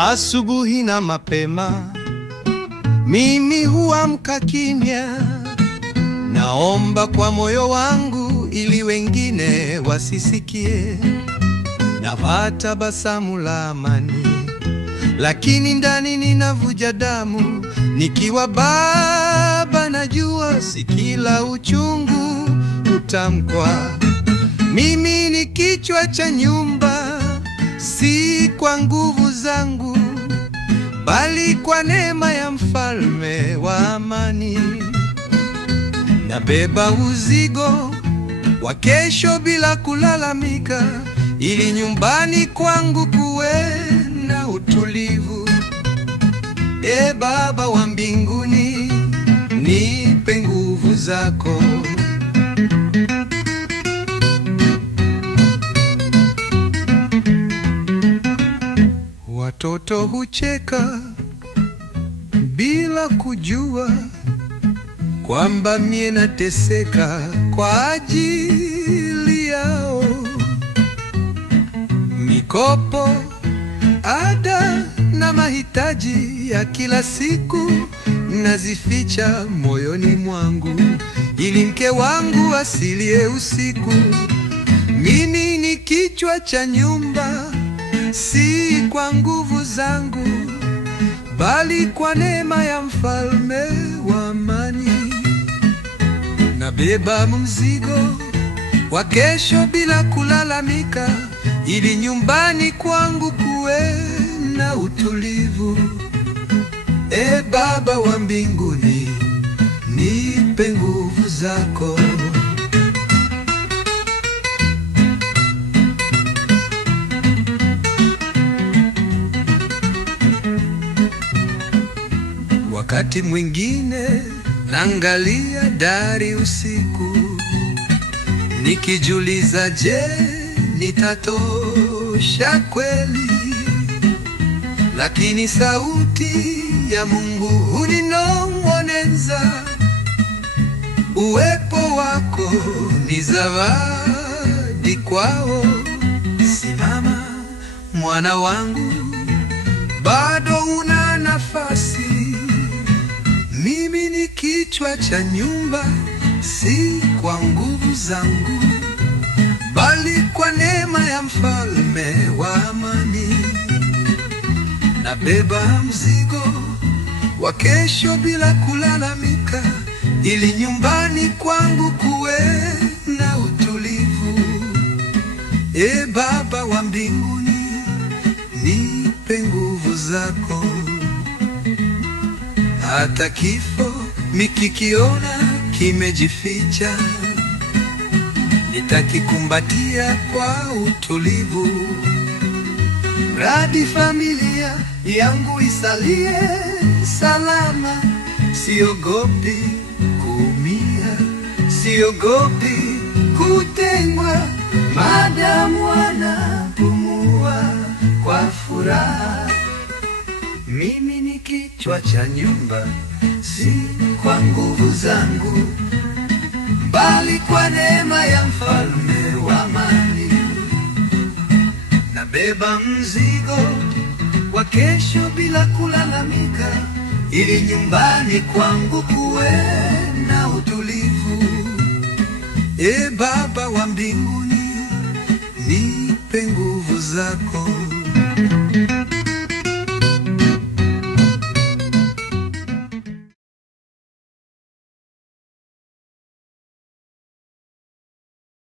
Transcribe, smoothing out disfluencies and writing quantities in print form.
Asubuhi na mapema mimi huamka kimya, naomba kwa moyo wangu ili wengine wasisikie. Napata tabasamu la amani, lakini ndani ninavuja damu. Nikiwa baba najua si kila uchungu utamkwa. Mimi ni kichwa cha nyumba, si kwa nguvu zangu, bali kwa neema ya mfalme wa amani. Nabeba uzigo wa kesho bila kulalamika, ili nyumbani kwangu kuwe na utulivu. E Baba wa mbinguni, nipe nguvu zako. Watoto hucheka bila kujua kwamba mie nateseka kwa ajili yao. Mikopo, ada na mahitaji ya kila siku nazificha moyoni mwangu, ili mke wangu asilie usiku. Mimi ni kichwa cha nyumba, si kwa nguvu zangu, bali kwa neema ya mfalme wa amani. Nabeba mzigo wa kesho bila kulalamika, ili nyumbani kwangu kuwe na utulivu. E Baba wa mbinguni, nipe nguvu zako. Wakati mwingine naangalia dari usiku, nikijiuliza, je, nitatosha kweli? Lakini sauti ya Mungu huninong'oneza, uwepo wako ni zawadi kwao. Simama mwana wangu, bado una nafasi. Mimi ni kichwa cha nyumba, si kwa nguvu zangu, bali kwa neema ya mfalme wa amani. Nabeba mzigo wa kesho bila kulalamika, ili nyumbani kwangu kuwe na utulivu. E Baba wa mbinguni, nipe nguvu zako. Hata kifo mikikiona kimejificha, nitakikumbatia kwa utulivu. Radi familia yangu isalie salama, siogopi kuumia, siogopi kutengwa, madamu wanapumua kwa furaha. Mimi ni kichwa cha nyumba, si kwa nguvu zangu, bali kwa neema ya mfalme wa amani. Nabeba mzigo wa kesho bila kulalamika, ili nyumbani kwangu kuwe na utulivu. E Baba wa mbinguni, nipe nguvu zako.